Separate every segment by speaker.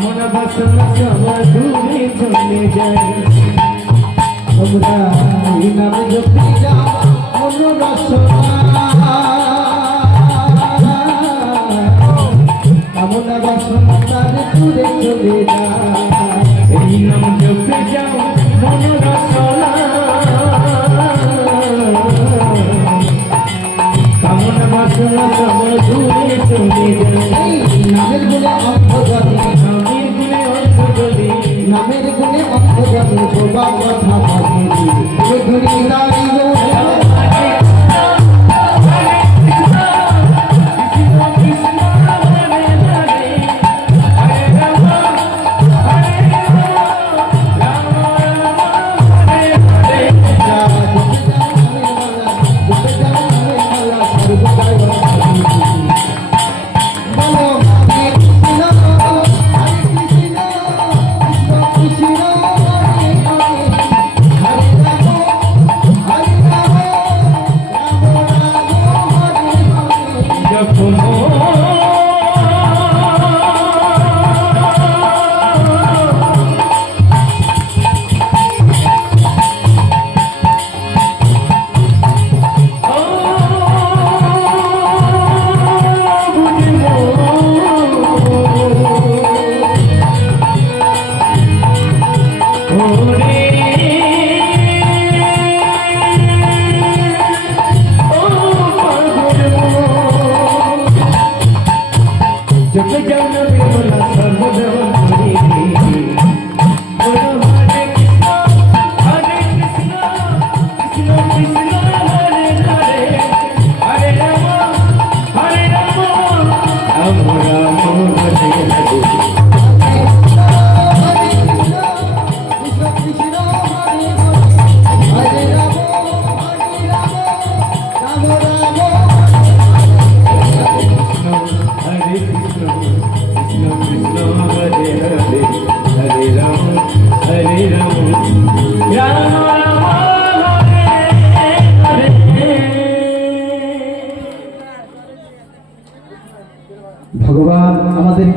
Speaker 1: বাসনা সবার দূরে চলে যায়। আমরা নাম জপি যা মন রসনা কামনা বাসনা তার চলে যায়। এই নাম জপি যাও মন রসনা কামনা বাসনা চলে যায়।
Speaker 2: নামের গুণে অর্থ কথা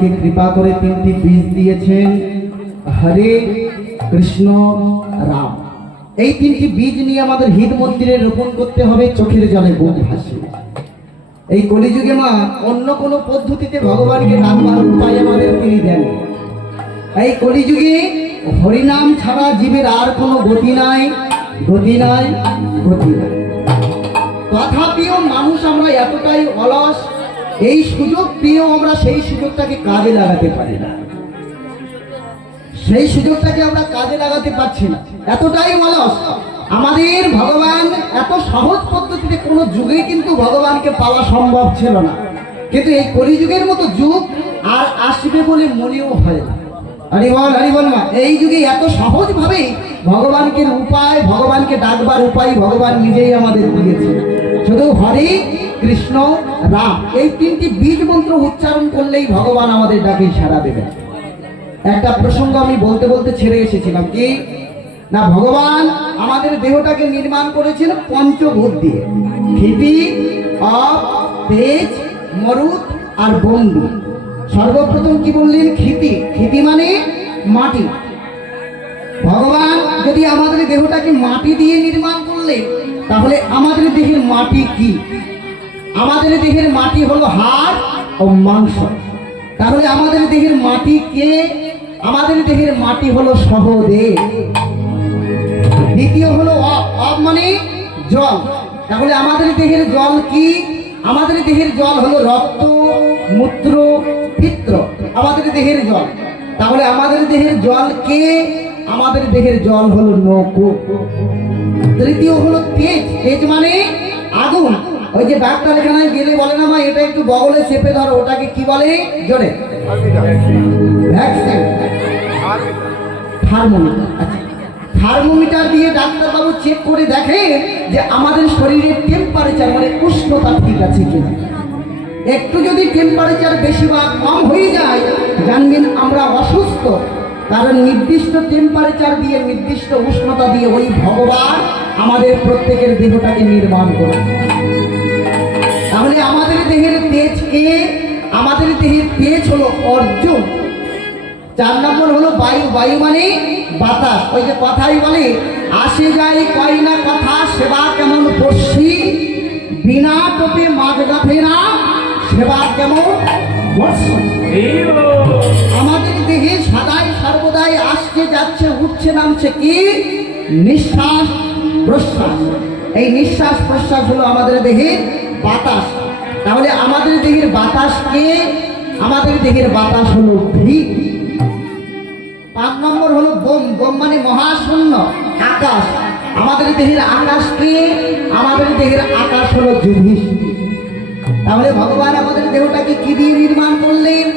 Speaker 2: আমাদেরকে কৃপা করে তিনটি বীজ দিয়েছেন। হরে কৃষ্ণ, রাম। এই তিনটি বীজ নিয়ে আমাদের হিত মন্দিরে রোপণ করতে হবে চোখের জলে বুক ভাসে। এই কলিযুগে মা, অন্য কোনো পদ্ধতিতে ভগবানকে ডাকবার উপায় আমাদের তিনি দেন এই কলিযুগে হরিনাম ছাড়া জীবের আর কোনো গতি নাই গতি নাই গতি নাই। তথাপিও মানুষ আমরা এতটাই অলস এই সুযোগ পেয়েও আমরা সেই সুযোগটাকে কাজে লাগাতে পারি না। সেই সুযোগটাকে আমরা কাজে লাগাতে পারছি না। এতটাই অলস আমাদের ভগবান এত সহজ পদ্ধতিতে কোনো যুগে কিন্তু ভগবানকে পাওয়া সম্ভব ছিল না। কিন্তু এই কলিযুগের মতো যুগ আর আসবে বলে মনেও হয় না। হরি বল হরি মা, এই যুগে এত সহজ ভাবে ভগবানকে উপায়, ভগবানকে ডাকবার উপায় ভগবান নিজেই আমাদের দিয়েছে শুধু হরি কৃষ্ণ, রাম। এই তিনটি বীজ মন্ত্র উচ্চারণ করলেই ভগবান আমাদের ডাকে সাড়া দেবেন। একটা প্রসঙ্গ আমি বলতে বলতে ছেড়ে এসেছিলাম কি? না, ভগবান আমাদের দেহটাকে নির্মাণ করেছেন পঞ্চভূত দিয়ে। ক্ষিতি অপ, তেজ মরুদ আর বন্ধু। সর্বপ্রথম কি বললেন? ক্ষিতি ক্ষিতি মানে মাটি। ভগবান যদি আমাদের দেহটাকে মাটি দিয়ে নির্মাণ করলে তাহলে আমাদের দেহের মাটি কি? আমাদের দেহের মাটি হলো হাড় ও মাংস। তাহলে আমাদের দেহের মাটি কে? আমাদের দেহের মাটি হলো সহদেব দ্বিতীয় হলো মানে জল। তাহলে আমাদের দেহের জল কি? আমাদের দেহের জল হলো রক্ত, মূত্র, পিত্র। আমাদের দেহের জল। তাহলে আমাদের দেহের জল কে? আমাদের দেহের জল হলো নৌকো। তৃতীয় হলো তেজ। তেজ মানে আগুন। ওই যে ডাক্তার এখানে গেলে বলে না মা, এটা একটু বগলে চেপে ধরো, ওটাকে কি বলে? জোরে। থার্মোমিটার আচ্ছা। থার্মোমিটার দিয়ে ডাক্তারবাবু চেক করে দেখে যে আমাদের শরীরের টেম্পারেচার মানে উষ্ণতা ঠিক আছে কিনা। একটু যদি টেম্পারেচার বেশি বা কম হয়ে যায়, জানবেন আমরা অসুস্থ। কারণ নির্দিষ্ট টেম্পারেচার দিয়ে, নির্দিষ্ট উষ্ণতা দিয়ে ওই ভগবান আমাদের প্রত্যেকের দেহটাকে নির্মাণ করে আমাদের দেহের তেজ কে? আমাদের দেহের তেজ হলো অর্জুন। চার নম্বর হলো বায়ু। বায়ু মানে বাতাস। ওই যে কথাই বলে, আসে যাই কয় না কথা, সেবা কেমন পড়ছি বিনা টোপে মাঝ গাথে না, সেবা কেমন আমাদের দেহে সদাই সর্বদাই আসছে, যাচ্ছে, উঠছে, নামছে কি? নিঃশ্বাস প্রশ্বাস। এই নিঃশ্বাস প্রশ্বাস হলো আমাদের দেহের বাতাস। তাহলে আমাদের দেহের বাতাসকে আমাদের দেহের বাতাস হলো ভিক পাঁচ নম্বর হলো বোম। বোম মানে মহাশূন্য, আকাশ। আমাদের দেহের আকাশকে আমাদের দেহের আকাশ হলো যুধিষ্ঠির। তাহলে ভগবান আমাদের দেহটাকে কি দিয়ে নির্মাণ করলেন?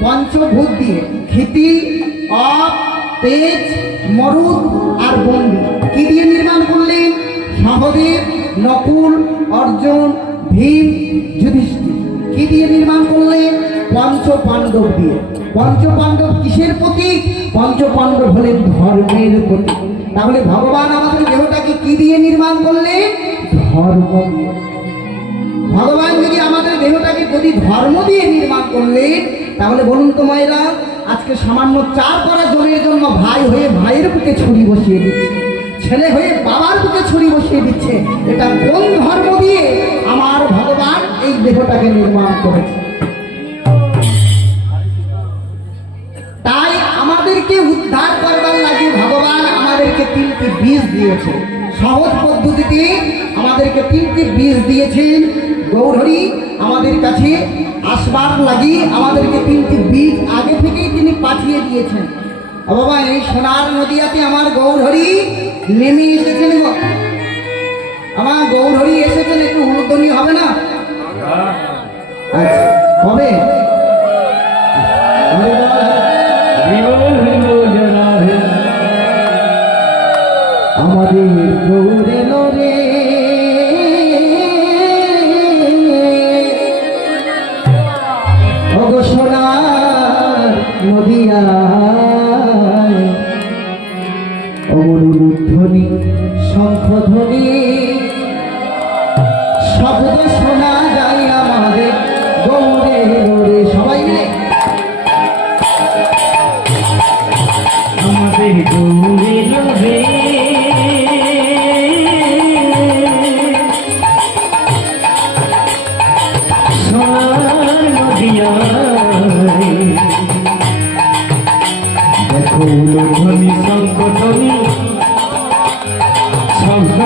Speaker 2: পঞ্চভূত দিয়ে ক্ষিতি, অপ, তেজ, মরুদ আর বন্দি। কি দিয়ে নির্মাণ করলেন? সহদেব নকুল, অর্জুন ভীম যুধিষ্ঠির। কি দিয়ে নির্মাণ করলেন পঞ্চ পাণ্ডব দিয়ে। পঞ্চ পাণ্ডব কিসের প্রতীক? পঞ্চ পাণ্ডব হলেন ধর্মের প্রতীক। তাহলে ভগবান আমাদের দেহটাকে কি দিয়ে নির্মাণ করলেন ধর্ম দিয়ে। ভগবান যদি আমাদের দেহটাকে যদি ধর্ম দিয়ে নির্মাণ করলেন, তাহলে বলুন তো মায়েরা, আজকে সামান্য চার করা জনের জন্য ভাই হয়ে ভাইয়ের বুকে ছুরি বসিয়ে দিচ্ছে। ছেলে হয়ে বাবার ছুরি বসিয়ে দিচ্ছে। এটা কোন ধর্ম দিয়ে আমার ভগবান এই দেহটাকে নির্মাণ করেছে? আমাদেরকে দিয়েছেন। আমাদের কাছে আসবার আমাদেরকে তিনটি বীজ আগে থেকেই তিনি পাঠিয়ে দিয়েছেন। এই সোনার নদিয়াতে আমার গৌরহরি নেমে এসেছেন। আমার গৌরহরি এসেছেন একটু উলুধ্বনি হবে না? আচ্ছা হবে। আমাদের গৌরে অমরুধ্বনি শঙ্খধ্বনি শব্দ
Speaker 1: শঙ্খ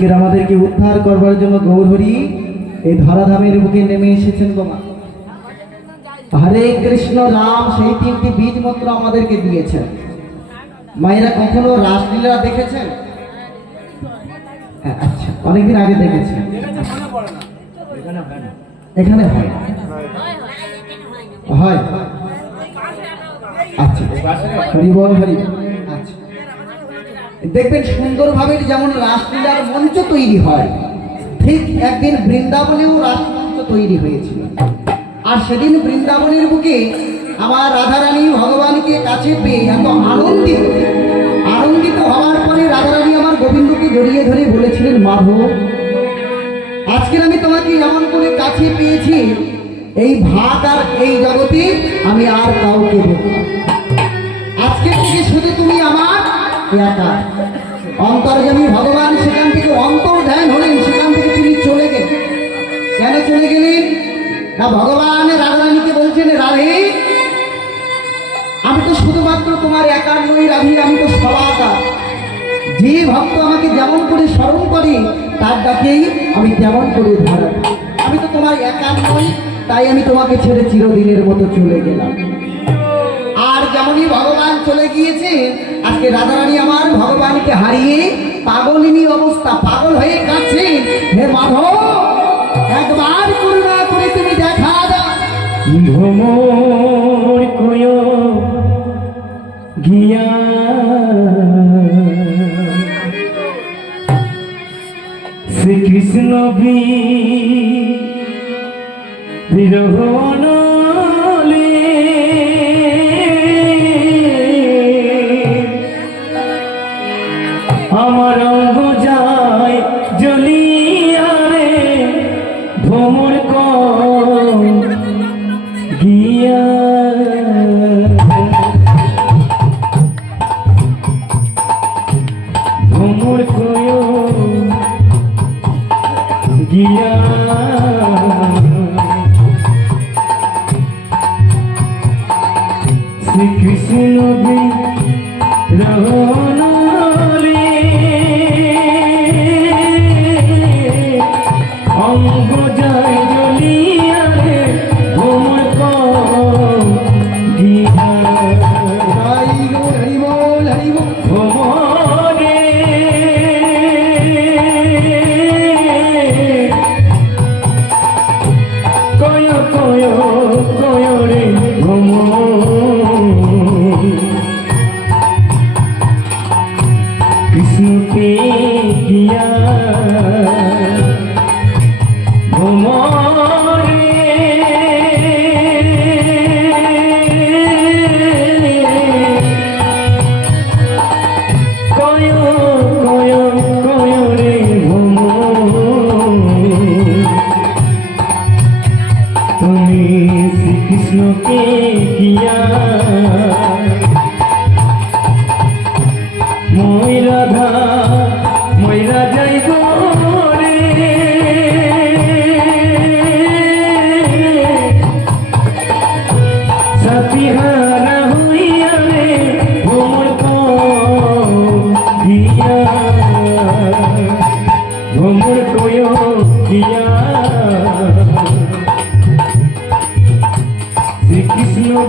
Speaker 2: আজকের আমাদেরকে উদ্ধার করবার জন্য গৌরহরি এই ধরাধামের বুকে নেমে এসেছেন গোমা হরে কৃষ্ণ রাম সেই তিনটি বীজ মন্ত্র আমাদেরকে দিয়েছেন। মায়েরা কখনো রাসলীলা দেখেছেন? হ্যাঁ, আচ্ছা অনেকদিন আগে দেখেছেন এখানে হয় হয়। আচ্ছা হরি বল হরি আচ্ছা দেখবেন সুন্দরভাবে যেমন রাসলীলার মঞ্চ তৈরি হয়, ঠিক একদিন বৃন্দাবনেও রাসমঞ্চ তৈরি হয়েছিল। আর সেদিন বৃন্দাবনের বুকে আমার রাধারানী ভগবানকে কাছে পেয়ে এত আনন্দিত আনন্দিত হওয়ার পরে রাধারানী আমার গোবিন্দকে জড়িয়ে ধরে বলেছিলেন মাধব আজকের আমি তোমাকে যেমন করে কাছে পেয়েছি, এই ভাত আর এই জগতে আমি আর কাউকে দেব আজকে থেকে শুধু তুমি আমার একা অন্তর্জামী ভগবান সেখান থেকে অন্তর ধ্যান হলেন, সেখান থেকে তিনি চলে গেলেন। কেন চলে গেলেন? না, ভগবান রাধারানীকে বলছেন, রাধে, আমি তো শুধুমাত্র তোমার একার নই রাধি, আমি তো সবাটা যে ভক্ত আমাকে যেমন করে স্মরণ করে, তার ডাকেই আমি তেমন করে ধরা আমি তো তোমার একার নই তাই আমি তোমাকে ছেড়ে চিরদিনের মতো চলে গেলাম। আর যেমনই ভগবান চলে গিয়েছে আজকে রাধারানী আমার ভগবানকে হারিয়ে পাগলিনী অবস্থা পাগল হয়ে কাছে হে মাধব, একবার করুণা করে তুমি দেখা দাও
Speaker 1: শ্রীকৃষ্ণ বি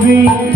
Speaker 2: be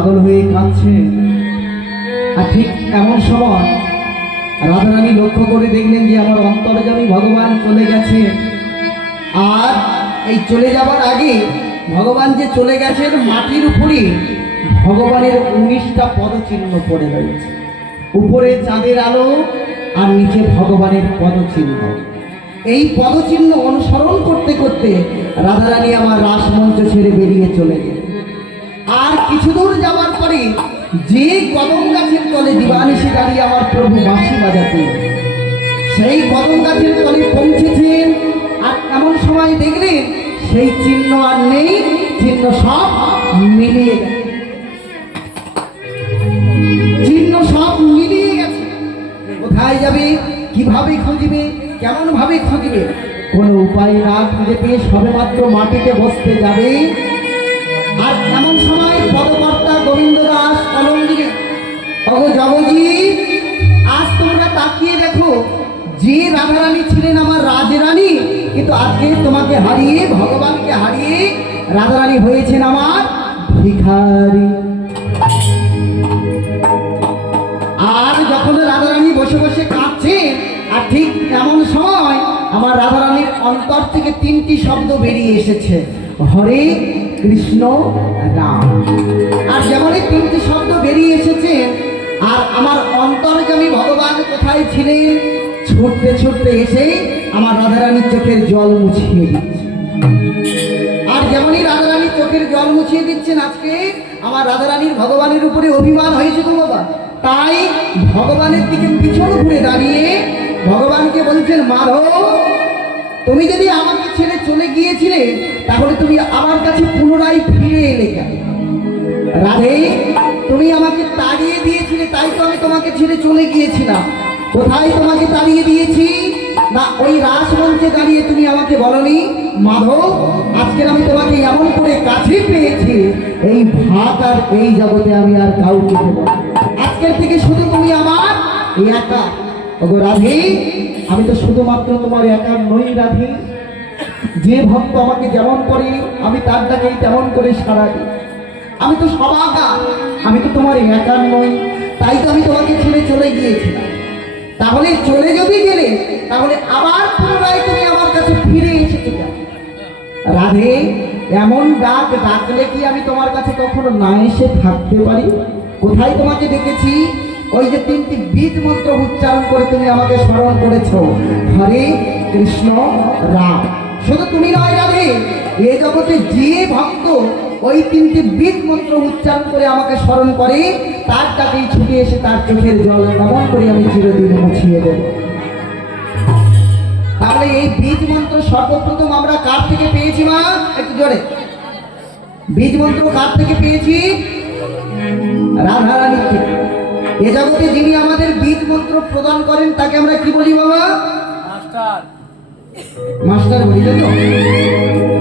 Speaker 2: পাগল হয়ে কাঁদছে। আর ঠিক এমন সময় রাধারানী লক্ষ্য করে দেখলেন যে আমার অন্তর্জামী ভগবান চলে গেছে। আর এই চলে যাবার আগে ভগবান যে চলে গেছেন, মাটির উপরে ভগবানের উনিশটা পদচিহ্ন পড়ে রয়েছে। উপরে চাঁদের আলো আর নিচে ভগবানের পদচিহ্ন। এই পদচিহ্ন অনুসরণ করতে করতে রাধারানী আমার রাসমঞ্চ ছেড়ে বেরিয়ে চলে আর কিছু যাওয়ার পরে যে কদম গাছের তলে দিবানিশি দাঁড়িয়ে আমার প্রভু বাঁশি বাজাতেন। সেই কদম গাছের তলে পৌঁছেছেন আর এমন সময় দেখলেন সেই চিহ্ন আর নেই, চিহ্ন সব মিলিয়ে চিহ্ন সব মিলিয়ে গেছে। কোথায় যাবে, কীভাবে খুঁজবে কেমন ভাবে খুঁজবে, কোনো উপায় না খুঁজে পেয়ে সবেমাত্র মাটিতে বসতে যাবে। অগো জগজি আজ তোমরা তাকিয়ে দেখো, যে রাধারানী ছিলেন আমার রাজরানী, কিন্তু আজকে তোমাকে হারিয়ে, ভগবানকে হারিয়ে রাধারানী হয়েছেন আমার ভিখারি। আর যখন রাধারানী বসে বসে কাঁদছে, আর ঠিক এমন সময় আমার রাধারানীর অন্তর থেকে তিনটি শব্দ বেরিয়ে এসেছে, হরে কৃষ্ণ রাম। আর যেমনই তিনটি শব্দ বেরিয়ে এসেছে আর আমার অন্তর্গামী ভগবান কোথায় ছিলেন? ছুটতে ছুটতে এসে আমার রাধারানীর চোখের জল মুছিয়ে দিচ্ছে। আর যেমনই রাধারানীর চোখের জল মুছিয়ে দিচ্ছেন আজকে, আমার রাধারানীর ভগবানের উপরে অভিমান হয়েছে গো বাবা। তাই ভগবানের দিকে পিছন ঘুরে দাঁড়িয়ে ভগবানকে বলছেন মাধব তুমি যদি আমাকে ছেড়ে চলে গিয়েছিলে, তাহলে তুমি আমার কাছে পুনরায় ফিরে এলে কেন? রাধে তুমি আমাকে তাড়িয়ে দিয়েছিলে, তাই তো আমি তোমাকে ছেড়ে চলে গিয়েছিলাম। কোথায় তোমাকে তাড়িয়ে দিয়েছি? না, ওই রাসমঞ্চে দাঁড়িয়ে তুমি আমাকে বলনি, মাধব, আজকের আমি তোমাকে এমন করে কাছে পেয়েছি, এই ভাত আর এই জগতে আমি আর কাউকে দেব আজকের থেকে শুধু তুমি আমার একা। ওগো রাধে, আমি তো শুধুমাত্র তোমার একা নই রাধে। যে ভক্ত আমাকে যেমন করে, আমি তার ডাকেই তেমন করে সারা দিই। আমি তো সবাকা আমি তো তোমার একার নই তাই তো আমি তোমাকে ছেড়ে চলে গিয়েছিলাম। তাহলে চলে যদি গেলে, তাহলে আবার পুনরায় তুমি আমার কাছে ফিরে এসেছ রাধে, এমন ডাক ডাকলে কি আমি তোমার কাছে কখনো না এসে থাকতে পারি? কোথায় তোমাকে দেখেছি? ওই যে তিনটি বীজ মন্ত্র উচ্চারণ করে তুমি আমাকে স্মরণ করেছ। হরে কৃষ্ণ রাম। শুধু তুমি নয় রাধে, এ জগতে যে ভক্ত ওই তিনটি বীজ মন্ত্র উচ্চারণ করে আমাকে স্মরণ করে তার তাকেই ছুটে এসে তার চোখের জল এমন করে আমি চিরদিন মুছিয়ে দেবো। তাহলে এই বীজ মন্ত্র সর্বপ্রথম আমরা কার থেকে পেয়েছি, মা? একটু জোরে। বীজ মন্ত্র কার থেকে পেয়েছি? রাধারানীর থেকে। এ জগতে যিনি আমাদের বীজ মন্ত্র প্রদান করেন, তাকে আমরা কি বলি, বাবা? মাস্টার। বলি তো?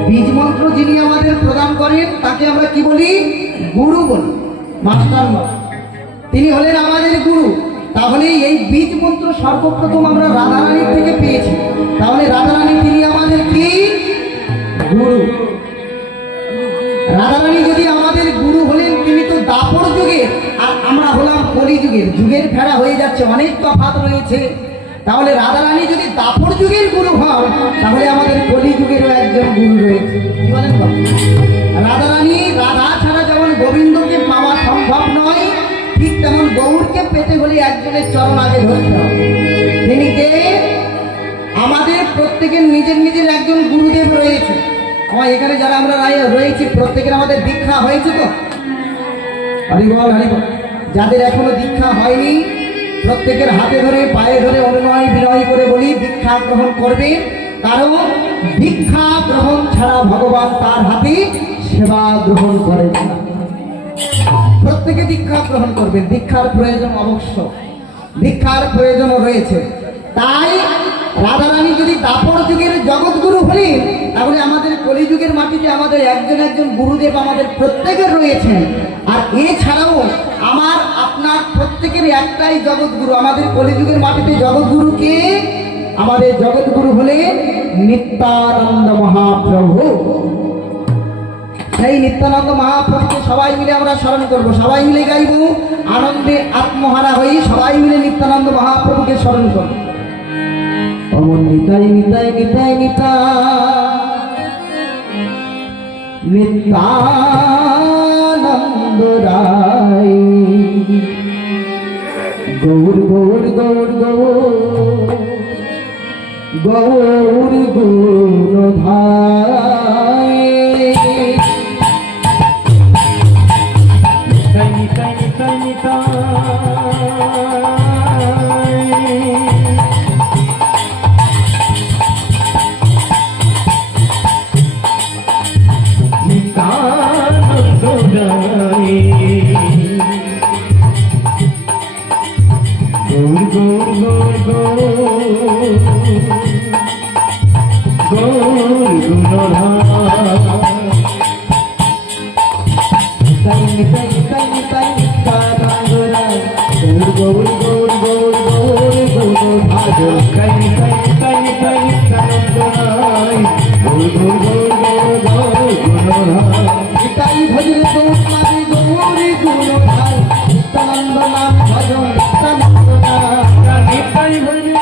Speaker 2: বীজ মন্ত্র যিনি আমাদের প্রদান করেন, তাকে আমরা কি বলি? গুরু বলি। মাস্টার তিনি হলেন আমাদের গুরু। তাহলে এই বীজ মন্ত্র সর্বপ্রথম আমরা রাধারানীর থেকে পেয়েছি। তাহলে রাধারানী, তিনি আমাদের কি? গুরু। রাধারানী যদি আমাদের গুরু হলেন, তিনি তো দাপর যুগে আর আমরা হলাম কলি যুগের যুগের ফেরা হয়ে যাচ্ছে, অনেক তফাৎ রয়েছে। তাহলে রাধারানী যদি দাপর যুগের রাধারানী রাধা ছাড়া যেমন গোবিন্দকে পাওয়া সম্ভব নয়, ঠিক তেমন গৌরকে পেতে হলে একজনের চরণ আগে ধরতে হবে। তিনি কে? আমাদের প্রত্যেকের নিজের নিজের একজন গুরুদেব রয়েছে। আমার এখানে যারা আমরা রয়েছি, প্রত্যেকের আমাদের দীক্ষা হয়েছে তো? হরিবল হরিবল। যাদের এখনও দীক্ষা হয়নি, প্রত্যেকের হাতে ধরে, পায়ে ধরে অনুনয় বিনয় করে বলি, দীক্ষা গ্রহণ করবে। কারণ দীক্ষা গ্রহণ ছাড়া ভগবান তার হাতে সেবা গ্রহণ করেন। প্রত্যেকে দীক্ষা গ্রহণ করবেন দীক্ষার প্রয়োজন অবশ্য। দীক্ষার প্রয়োজন রয়েছে। তাই রাধারানী যদি দাপর যুগের জগৎগুরু হলেন, তাহলে আমাদের কলিযুগের মাটিতে আমাদের একজন একজন গুরুদেব আমাদের প্রত্যেকের রয়েছেন। আর এছাড়াও আমার, আপনার প্রত্যেকের একটাই জগৎগুরু। আমাদের কলিযুগের মাটিতে জগৎগুরুকে আমাদের জগৎগুরু হলে নিত্যানন্দ মহাপ্রভু। সেই নিত্যানন্দ মহাপ্রভুকে সবাই মিলে আমরা স্মরণ করব। সবাই মিলে গাইব, আনন্দে আত্মহারা হয়ে সবাই মিলে নিত্যানন্দ মহাপ্রভুকে স্মরণ করব। অমর নিতাই নিতাই নিতাই নিতা নিত্যানন্দ রায়। গৌর গৌর গৌর গৌর। গৌর গুণ ভাই তাই ভজন লাগে গৌর গুণ ভাই নিত্যানন্দ নাম ভজন। নিত্যানন্দ
Speaker 1: হইলে